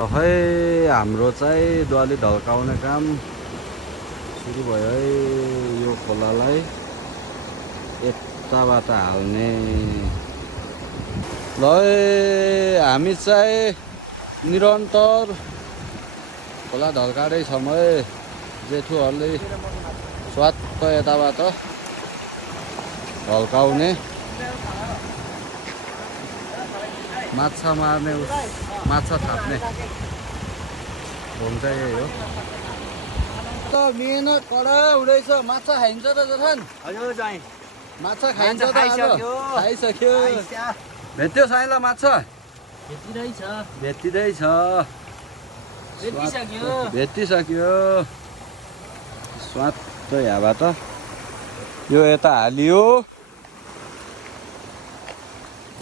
खै हाम्रो चाहिँ दुवाली ढल्काउने काम सुरु भयो है। यो खोलालाई यताबाट हाल्ने। ल हामी चाहिँ निरन्तर खोला ढल्कादै छौँ है। जेठुहरूले स्वात्त यताबाट ढल्काउने माछा मार्ने माछा थाप्ने हुन्छ यही हो। त मिहिनेत कडा हुँदैछ। माछा खाइन्छ त जथन? हजुर दाइ माछा खाइन्छ त? खाइसक्यो। खाइसक्यो। भेट्यो साइला माछा? भेटिँदैछ। भेटिसक्यो। स्वात्त यहाँबाट यो यता हालियो।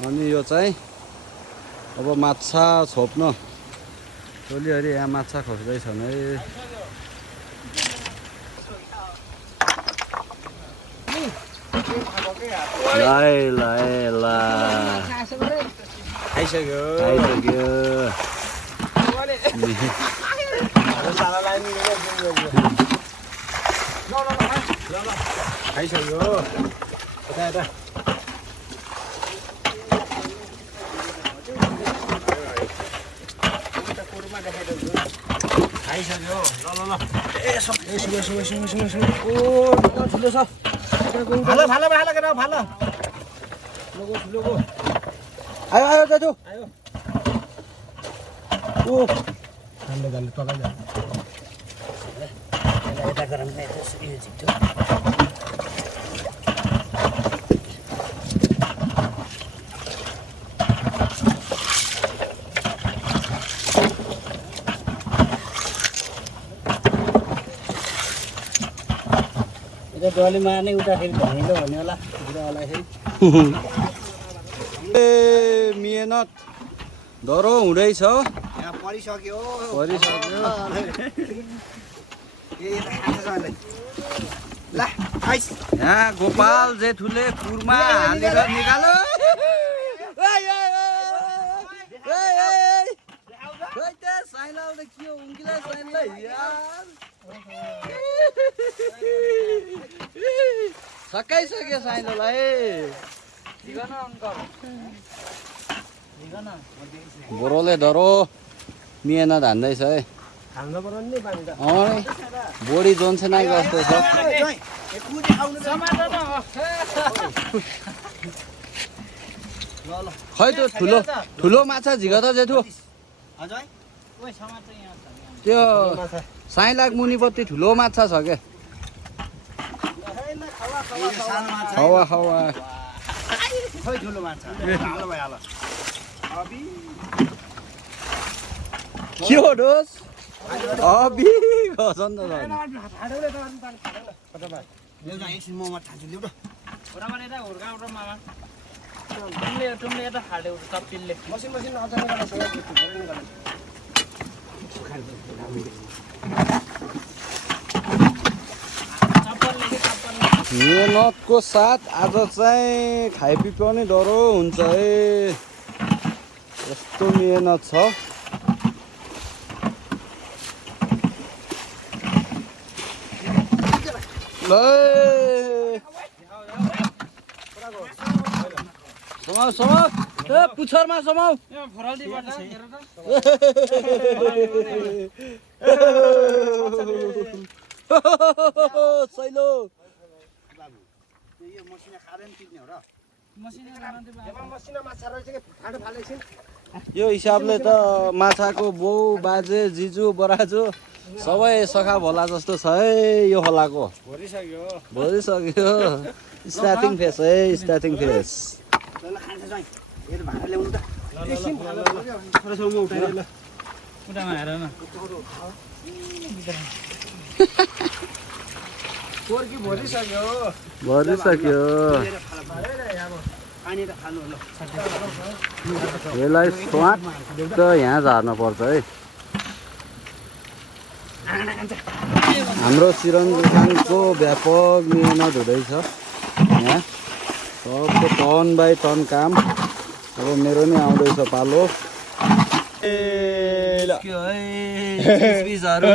अनि यो चाहिँ अब माछा छोप्न टोलीहरू यहाँ माछा खोज्दैछन् है। खाइसक्यो। खाइसक्यो। खाइसक्यो। ल यसो ओ ठुलो छ। भालो केटा भालो। ठुलोको आयो आयो दाजु आयो। ओ जान्दै तल जा। यता गरम यो छिटो। डलीमा नै उताखेरि धमिलो भन्ने होला बुढावाला फेरि। ए मिहिनेत डह्रो हुँदैछ। यहाँ परिसक्यो। ल यहाँ गोपाल जेठुले पुरमा हालेर निकाल्यो। सकाइसक्यो साइलोलाई। बोरोले डह्रो मिहिनेत हान्दैछ है। बोडी जोन्सेनाइ जस्तो छ। खै त्यो ठुलो माछा झिक त जेठु? त्यो साइलाक मुनिपट्टि ठुलो माछा छ क्या। खवा के हो डोस? अबि घसन त मिहिनेतको साथ आज चाहिँ खाइपी पनि डह्रो हुन्छ है। यस्तो मिहिनेत छ। समाउ ए पुच्छरमा समाउ। सैलो यो हिसाबले त माछाको बाउ बाजे जिजु बराजु सबै सखा भोला जस्तो छ है यो खोलाको। भरिसक्यो। स्टार्टिङ फेस है स्टार्टिङ फेस। भरिसक्यो। यसलाई स्वाट यहाँ झार्न पर्छ है। हाम्रो चिरञ्जीको व्यापक मिहिनेत हुँदैछ यहाँ। सबको टन बाई टन काम। अब मेरो नि आउँदैछ पालो। निस्क्यो है पिसपिसहरू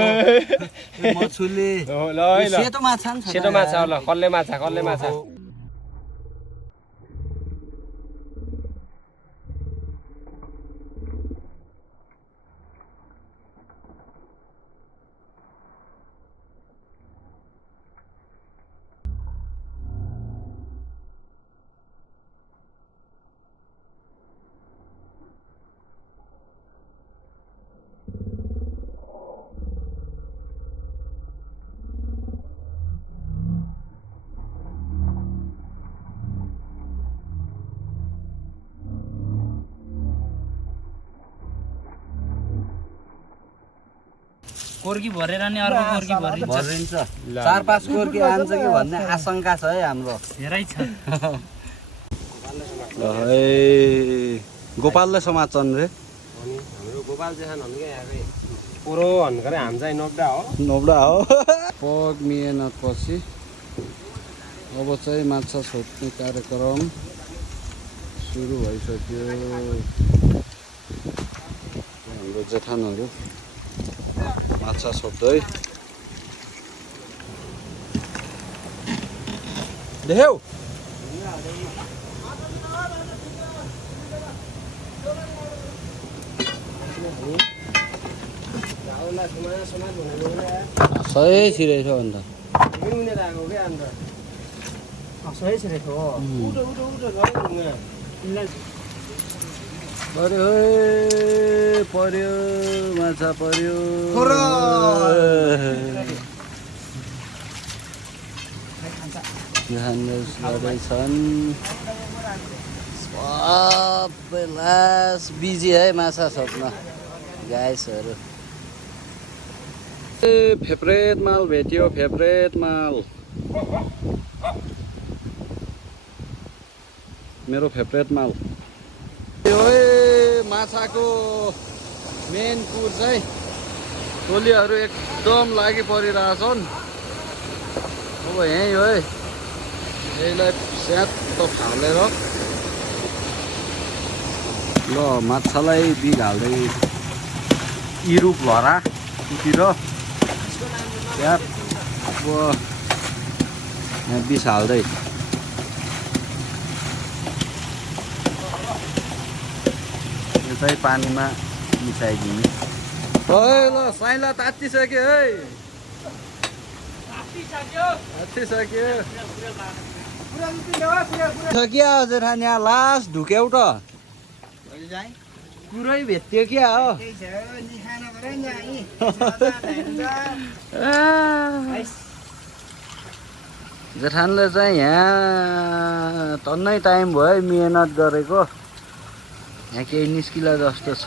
मछुले ल है ल सेतो माछा नि छ सेतो माछा ल कल्ले माछा कोर्की भरेर नि अर्को कोर्की भरिन्छ 4-5 कोर्की आन्छ कि भन्ने आशंका छ है हाम्रो धेरै छ गोपालले समाचार रे हाम्रो गोपाल जेठान हन्के आके पुरो हन्करे हामजाइ नोक्डा हो पग मिहिनेतपछि अब चाहिँ माछा छोड्ने कार्यक्रम सुरु भइसक्यो हाम्रो जेठानहरू माछा छोड्दै देख्यौ सही छिरेछ अन्त सही छिरेको हो पर्यो पर्यो माछा पर्यो छन् सबै लास्ट बिजी है माछा छोप्न गाइसहरू फेभरेट माल भेट्यो फेभरेट माल मेरो फेभरेट माल यो माछाको मेन कुर चाहिँ टोलीहरू एकदम लागि परिरहेछन् अब यहीँ हो है यसलाई स्याट फालेर ल माछालाई बिग हाल्दै इरुप भरा उतिर स्याट अब यहाँ बिस हाल्दै चाहिँ पानीमा मिसाइदिने ल साइला तात्तिसक्यो है तात्तिसक्यो हजुर यहाँ लास्ट ढुक्यौ त पुरै भेट्यो क्या हो जेठानले चाहिँ यहाँ टन्नै टाइम भयो मिहिनेत गरेको यहाँ केही निस्किला जस्तो छ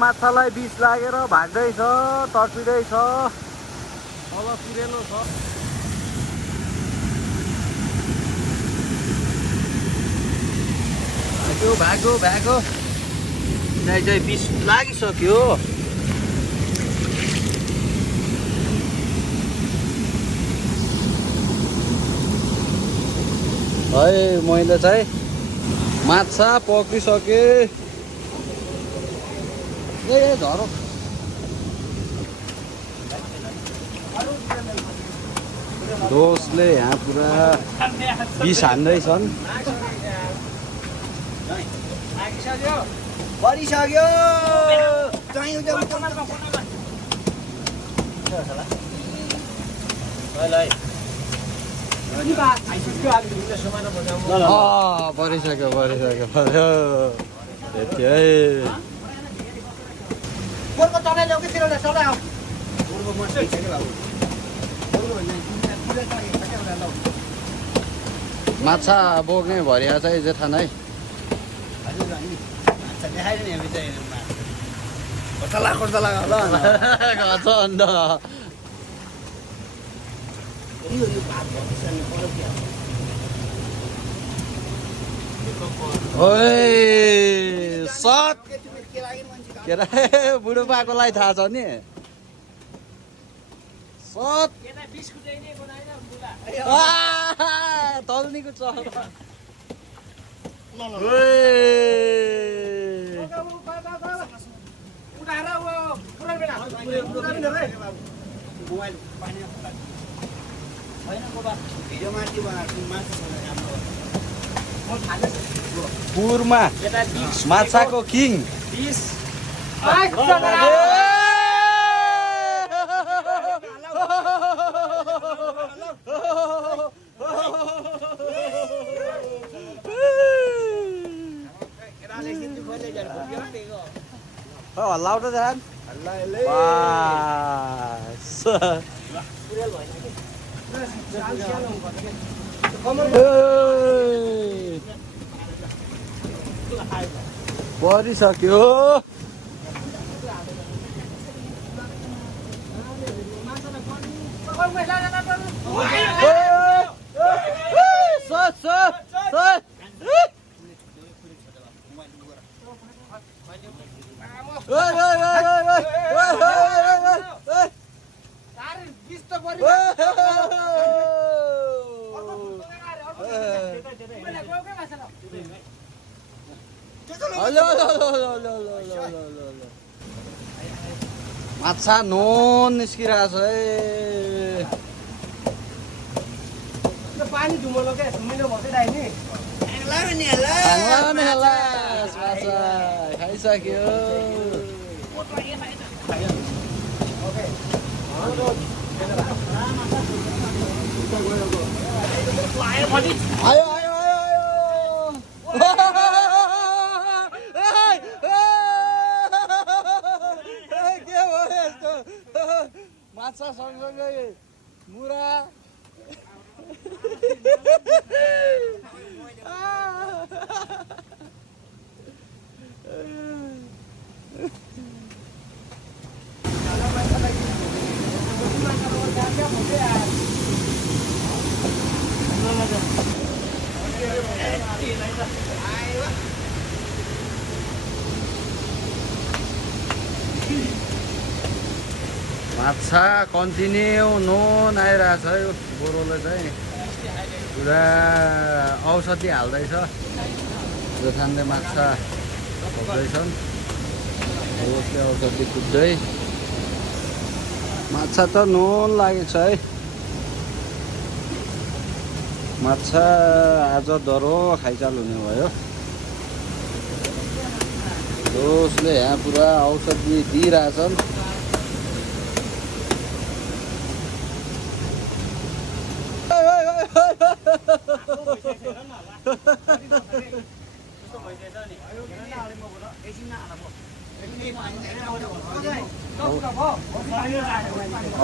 माछालाई बिस लागेर भाग्दैछ तर्पिँदैछ तल पुरेलो छ भागो भागो यिनीहरू चाहिँ बिस लागिसक्यो है मैले चाहिँ माछा पक्रिसकेँ ए झरो दोषले यहाँ पुरा बिस हान्दैछन् परिसक्यो परिसक्यो परिसक्यो पर्यो यति है माछा बोक्ने भरिया चाहिँ जेठान है अन्त ओए सट के अरे बुढोपाकोलाई थाहा छ नि सट तल्नीको चहरा पुरमा माछाको किङ हल्ला उठ जान परिसक्यो माछा नोन निस्किरहेको छ है पानी धुमलो के धुमिलो बसिरहेको नि माछा खाइसक्यो आयो आयो के भयो यस्तो माछा सँगसँगै मुरा माछा कन्टिन्यू नोन आइरहेछ है गोरोले चाहिँ पुरा औषधि हाल्दैछ जोथानले माछा खोज्दैछन् यसले औषधि कुद्दै माछा त नोन लागेछ है माछा आज डरो खाइचाल हुने भयो दोषले यहाँ पुरा औषधि दिइरहेछन्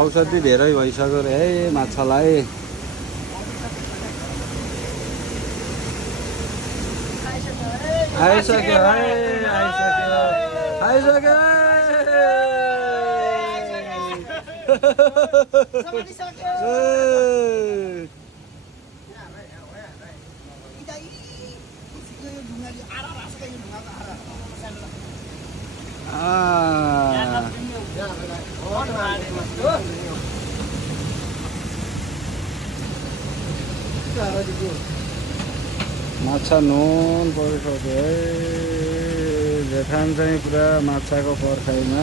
औषधि धेरै भइसक्यो रे है माछालाई आइसक्यो है आइसक्यो माछा नुन परिसक्यो है जेठान चाहिँ पुरा माछाको पर्खाइमा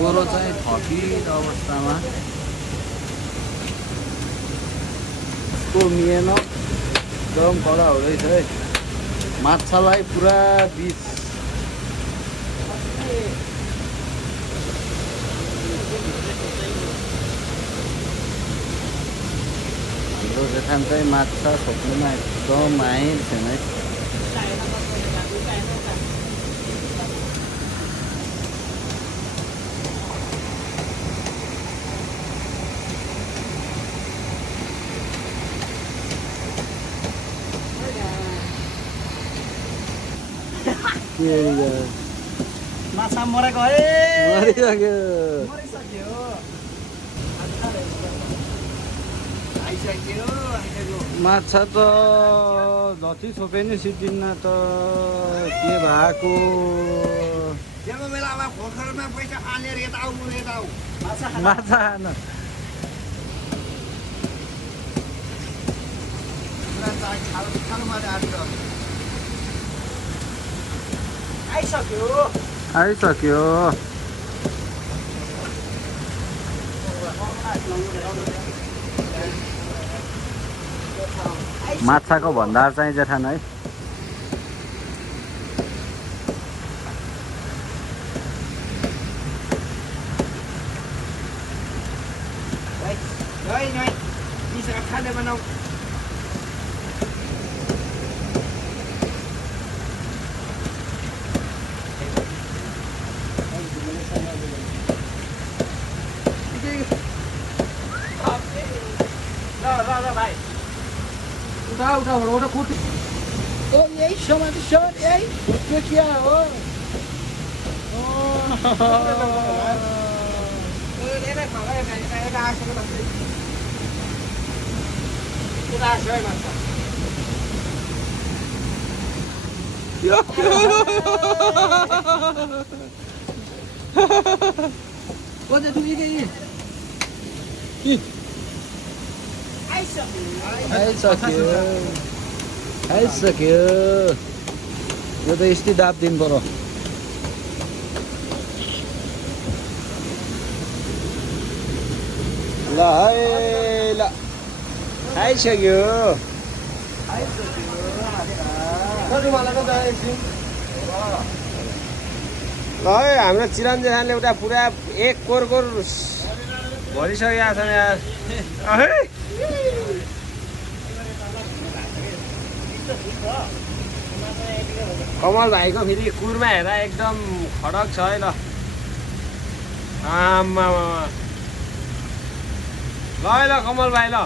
गोरो चाहिँ थपित अवस्थामा उसको मिएन एकदम कडा हुँदैछ है माछालाई पुरा बिस हाम्रो जेठान चाहिँ माछा छोप्नुमा एकदम माहिर छैन है माछा मरेको है मरिसक्यो माछा त जति छोपे नि सिटिन्न त के भएको जब बेलामा खोखरमा पैसा हालेर यता आऊ म यता आऊ माछा खान खानु मारे आएको आइसक्यो माछाको भण्डार चाहिँ जेठान है खाने बनाऊ ल भाइ उठा कुर्ती ओ यही समाधि सर यही त्यो क्या हो आइसक्यो यो त यस्तै दाब दिनु पर्यो ल है ल आइसक्यो ल है हाम्रो चिरन जेठानले उता पुरा 1 कोर भरिसकेका छन् यार कमल भाइको फेरि कुरमा हेर्दा एकदम खडक छ है ल आमा ल कमल भाइ ल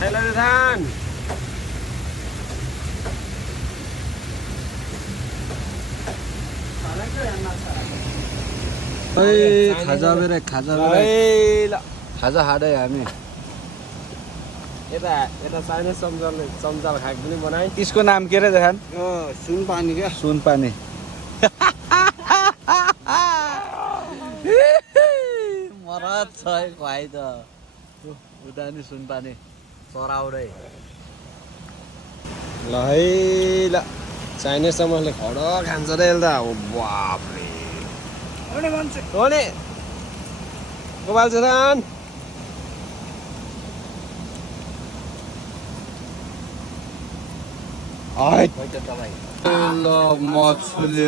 हेलो जेठान खाजा बेरे खाजा खाँदै हामी यता चाइनिज चम्चाल खाएको पनि बनाएँ त्यसको नाम के रे जेठान सुनपानी क्या सुनपानी मरद छ है खुवाइ त उता नि सुनपानी चराउरै ल है ल चाइनिज चम्चालले खडक खान्छ रे यसले त बाफरे गोपाल जेठान ल मछली